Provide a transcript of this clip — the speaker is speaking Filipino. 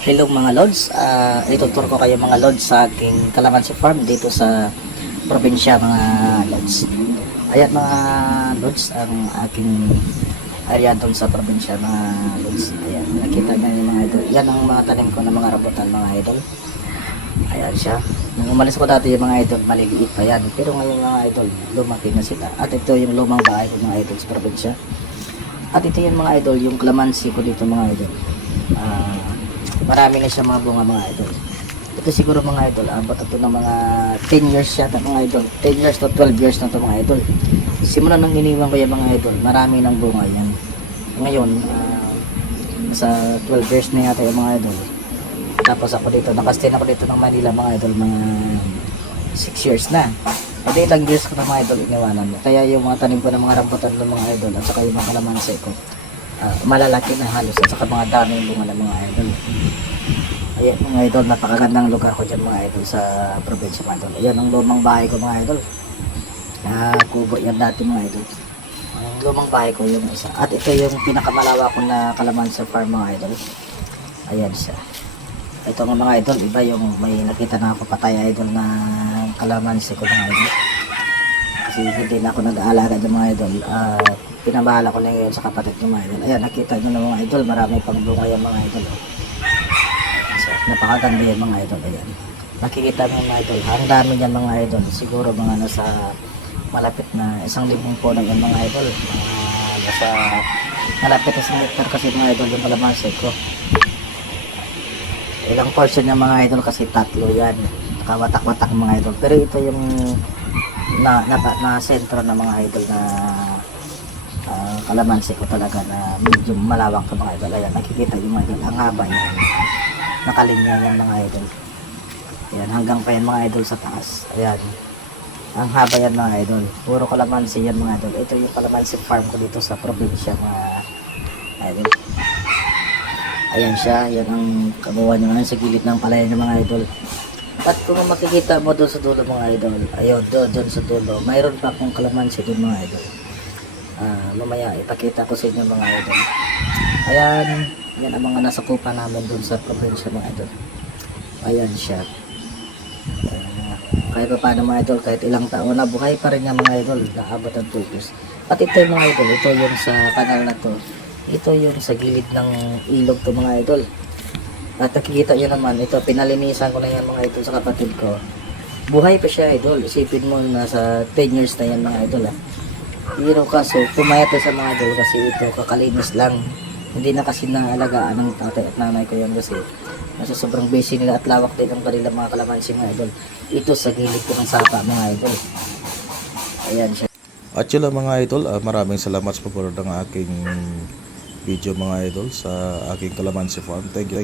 Hello mga Lods, ituturo ko kayo mga Lods sa aking Calamansi Farm dito sa probinsya mga Lods. Ayan mga Lods, ang aking area doon sa probinsya mga Lods. Ayan, nakita niyo yung mga idol. Yan ang mga tanim ko ng mga rambutan mga idol. Ayan siya. Nung umalis ko dati yung mga idol, maliliit pa yan. Pero ngayon mga idol, lumaki na sila. At ito yung lumang bahay ko mga idol sa probinsya. At ito yung mga idol, yung Calamansi ko dito mga idol. Marami na siya mga bunga mga idol. Ito siguro mga idol, abot ito ng mga 10 years yata mga idol. 10 years to 12 years na ito mga idol. Simula nang iniwan ko yung mga idol, marami ng bunga yan. Ngayon, sa 12 years na yata yung mga idol. Tapos ako dito, nakastay ako dito ng Manila mga idol, mga 6 years na. At ilang years ko na mga idol iniwanan. Kaya yung mga tanim ko ng mga rambutan ng mga idol at saka yung mga kalamansi ko, malalaki na halos at saka mga daming bunga ng mga idol. Ayan mga idol, napakagandang lugar ko dyan mga idol sa probinsya mga idol. Ayan ang lumang bahay ko mga idol. Kubo yan dati mga idol. Ang lumang bahay ko yung isa. At ito yung pinakamalawak ko na Calamansi Farm mga idol. Ayan siya. Ito nga mga idol, iba yung may nakita na ako patay idol na kalamansi ko mga idol. Kasi hindi na ako nag-aalaga ng mga idol. Pinabahala ko na ngayon sa kapatid ng mga idol. Ayan, nakita nyo na mga idol, marami pang bunga yung mga idol. So, napakaganda yan mga idol. Ayan. Nakikita mo mga idol, ang dami yan mga idol. Siguro mga nasa malapit na 1,000 puno yung mga idol. Nasa malapit na 1 hectare kasi mga idol yung kalamansi ko. Ilang portion yung mga idol kasi 3 yan. Nakawatak-watak mga idol. Pero ito yung na sentro ng mga idol na kalamansi ko talaga na medyo malawak ka mga idol. Ayan, nakikita yung mga idol. Ang haba yan. Nakalinya yan mga idol. Ayan, hanggang pa yan mga idol sa taas. Ayan. Ang haba yan mga idol. Puro kalamansi yan mga idol. Ito yung kalamansi farm ko dito sa probinsya mga idol. Ayan siya. Yan ang kabuuan nyo sa gilid ng palayan ng mga idol. At kung makikita mo doon sa dulo mga idol, ayun, doon sa dulo, mayroon pa akong kalamansi doon mga idol. Mamaya ipakita ko sa inyo mga idol. Ayan, yan ang mga nasakupan namin doon sa probinsya mga idol. Ayan siya. Kahit pa paano mga idol, kahit ilang taon na buhay pa rin yung mga idol, naabot ang 2 years. At ito yung mga idol, ito yung sa kanal na to. Ito yung sa gilid ng ilog to mga idol. At nakikita nyo naman, ito, pinalinisan ko na yan mga idol sa kapatid ko. Buhay pa siya idol. Isipin mo, nasa 10 years na yan mga idol ha. Pero kaso, pumayat na sa mga idol kasi ito, kakalinis lang. Hindi na kasi naalagaan ng tatay at nanay ko yan kasi nasa sobrang busy nila at lawak din ang kanilang mga kalamansi mga idol. Ito sa gilid ko ng sapa mga idol. Ayan siya. At yun lang mga idol, maraming salamat sa pagpunod ng aking video mga idol sa aking Calamansi Farm. Thank you.